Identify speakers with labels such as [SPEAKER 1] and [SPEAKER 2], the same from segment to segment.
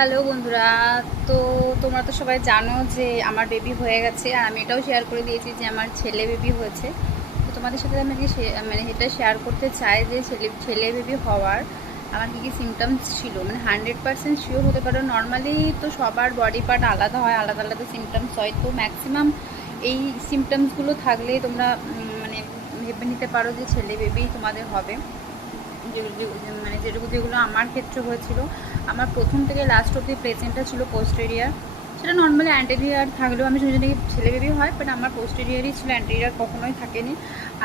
[SPEAKER 1] Hello বন্ধুরা, তো তোমরা তো সবাই জানো যে আমার বেবি হয়ে গেছে আর আমি এটাও শেয়ার করে দিয়েছি যে আমার ছেলে বেবি হয়েছে। তো তোমাদের সাথে আমি মানে এটা শেয়ার করতে চাই যে ছেলে ছেলে বেবি হওয়ার আমার কী কী সিমটমস ছিল? মানে হান্ড্রেড পার্সেন্ট শিওর হতে পারো। নর্মালি তো সবার বডি পার্ট আলাদা হয়, আলাদা আলাদা সিমটমস হয়। তো ম্যাক্সিমাম এই সিমটমসগুলো থাকলে তোমরা মানে ভেবে নিতে পারো যে ছেলে বেবি তোমাদের হবে। মানে যেগুলো যেগুলো আমার ক্ষেত্রে হয়েছিল, আমার প্রথম থেকে লাস্ট অব্দি প্রেজেন্টটা ছিল পোস্টেরিয়ার সেটা নর্মালি অ্যান্টেরিয়ার থাকলেও আমি শুনেছি নাকি ছেলে বেবি হয় বাট আমার পোস্টেরিয়ারই ছিল অ্যান্টেরিয়ার কখনোই থাকেনি।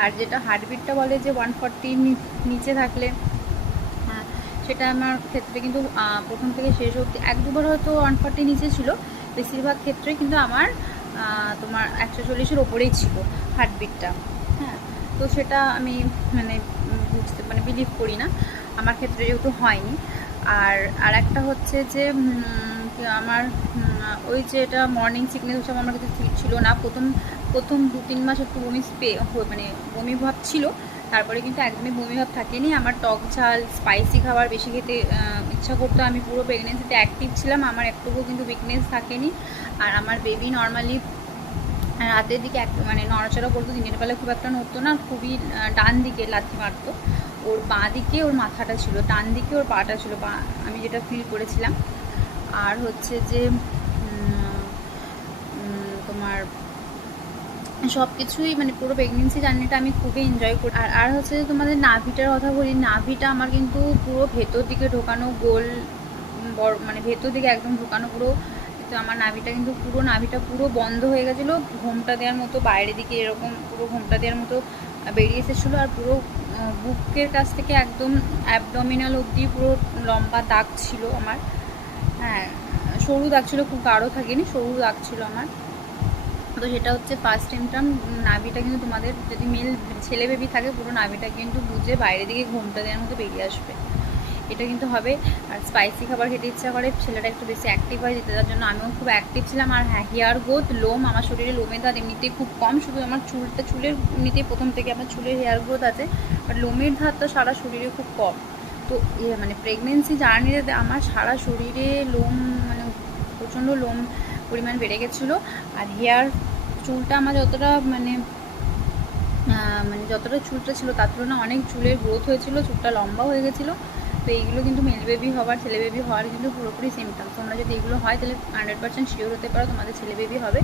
[SPEAKER 1] আর যেটা হার্টবিটটা বলে যে ওয়ান ফর্টি নিচে থাকলে হ্যাঁ সেটা আমার ক্ষেত্রে কিন্তু প্রথম থেকে শেষ অবধি। এক দুবার হয়তো ওয়ান ফর্টি নিচে ছিল, বেশিরভাগ ক্ষেত্রে কিন্তু আমার তোমার একশো চল্লিশের ওপরেই ছিল হার্টবিটটা হ্যাঁ তো সেটা আমি মানে বুঝতে মানে বিলিভ করি না। আমার ক্ষেত্রে যেহেতু হয়নি। আর আর একটা হচ্ছে যে আমার ওই যে এটা মর্নিং সিকনেস ওসব আমার কাছে ছিল না। প্রথম প্রথম দু, তিন মাস একটু বমি পে- হয়ে- মানে বমি ভাব ছিল। তারপরে কিন্তু একদমই বমি ভাব থাকেনি। আমার টক ঝাল স্পাইসি খাবার বেশি খেতে ইচ্ছা করতো। আমি পুরো প্রেগনেন্সিতে অ্যাক্টিভ ছিলাম। আমার একটুকু কিন্তু উইকনেস থাকেনি। আর আমার বেবি নর্মালি রাতের দিকে এক মানে নড়াচড়া করতো, দিনের বেলা খুব একটা নড়তো না, খুবই ডান দিকে লাথি মারতো। ওর বাঁ দিকে ওর মাথাটা ছিল, ডান দিকে ওর পাটা ছিল, বা আমি যেটা ফিল করেছিলাম। আর হচ্ছে যে তোমার সব কিছুই মানে পুরো প্রেগনেন্সি জার্নিটা আমি খুবই এনজয় করি। আর আর হচ্ছে যে তোমাদের নাভিটার কথা বলি, নাভিটা আমার কিন্তু পুরো ভেতর দিকে ঢোকানো, গোল বড় মানে ভেতর দিকে একদম ঢোকানো পুরো তো আমার নাভিটা কিন্তু পুরো, নাভিটা পুরো বন্ধ হয়ে গেছিল। ঘোমটা দেওয়ার মতো, বাইরের দিকে এরকম পুরো ঘোমটা দেওয়ার মতো বেরিয়ে এসেছিল আর পুরো বুকের কাছ থেকে একদম অ্যাবডমিনাল অবধি পুরো লম্বা দাগ ছিল আমার। হ্যাঁ সরু দাগ ছিল, খুব গাঢ় থাকেনি, সরু দাগ ছিল আমার। তো সেটা হচ্ছে ফার্স্ট সিমটম নাভিটা কিন্তু তোমাদের যদি মেল ছেলে বেবি থাকে, পুরো নাভিটা কিন্তু বুঝে বাইরে দিকে ঘোমটা দেওয়ার মতো বেরিয়ে আসবে। এটা কিন্তু হবে। আর স্পাইসি খাবার খেতে ইচ্ছা করে, ছেলেটা একটু বেশি অ্যাক্টিভ হয় যেতে তার জন্য আমিও খুব অ্যাক্টিভ ছিলাম। আর হ্যাঁ হেয়ার গ্রোথ লোম, আমার শরীরে লোমের ধার এমনিতেই খুব কম, শুধু আমার চুলটা, চুলের এমনিতেই প্রথম থেকে আমার চুলের হেয়ার গ্রোথ আছে। আর লোমের ধারটা সারা শরীরে খুব কম। তো মানে প্রেগনেন্সি জার্নিতে আমার সারা শরীরে লোম মানে প্রচণ্ড লোম পরিমাণ বেড়ে গেছিল। আর হেয়ার চুলটা আমার যতটা মানে মানে যতটা চুলটা ছিল, তার তুলনায় অনেক চুলের গ্রোথ হয়েছিল, চুলটা লম্বা হয়ে গেছিল। তো এইগুলো কিন্তু মেল বেবি হওয়ার ছেলে বেবি হওয়ার কিন্তু পুরোপুরি সিমটম তোমরা যদি এগুলো হয়, তাহলে হান্ড্রেড পার্সেন্ট শিওর হতে পারো তোমাদের ছেলে বেবি হবে।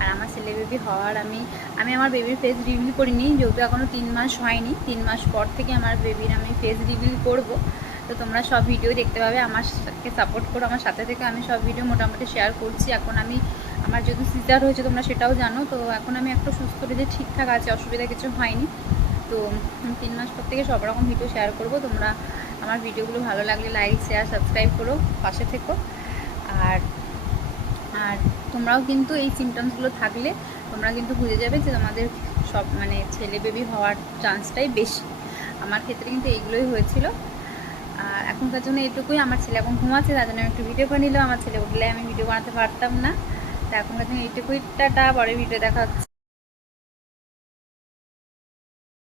[SPEAKER 1] আর আমার ছেলে বেবি হওয়ার আমি আমি আমার বেবির ফেস রিভিল করিনি, যেহেতু এখনও তিন মাস হয়নি। তিন মাস পর থেকে আমার বেবির আমি ফেস রিভিল করব। তো তোমরা সব ভিডিও দেখতে পাবে সাথে সাপোর্ট করো, আমার সাথে থেকে আমি সব ভিডিও মোটামুটি শেয়ার করছি। এখন আমি, আমার যেহেতু সিজার হয়েছে, তোমরা সেটাও জানো। তো এখন আমি একটা সুস্থ রয়েছে ঠিকঠাক আছে, অসুবিধা কিছু হয়নি। তো তিন মাস পর থেকে সব রকম ভিডিও শেয়ার করব। তোমরা আমার ভিডিওগুলো ভালো লাগলে লাইক শেয়ার সাবস্ক্রাইব করো, পাশে থেকো। আর আর তোমরাও কিন্তু এই সিমটমসগুলো থাকলে তোমরা কিন্তু বুঝে যাবে যে তোমাদের সব মানে ছেলে বেবি হওয়ার চান্সটাই বেশি। আমার ক্ষেত্রে কিন্তু এইগুলোই হয়েছিল। আর এখনকার জন্য এটুকুই। আমার ছেলে এখন ঘুমাচ্ছে, তার জন্য একটু ভিডিও করে নিলাম। আমার ছেলে উঠলে আমি ভিডিও বানাতে পারতাম না। তো এখনকার জন্য এইটুকুই। টাটা পরে ভিডিও দেখা হচ্ছে।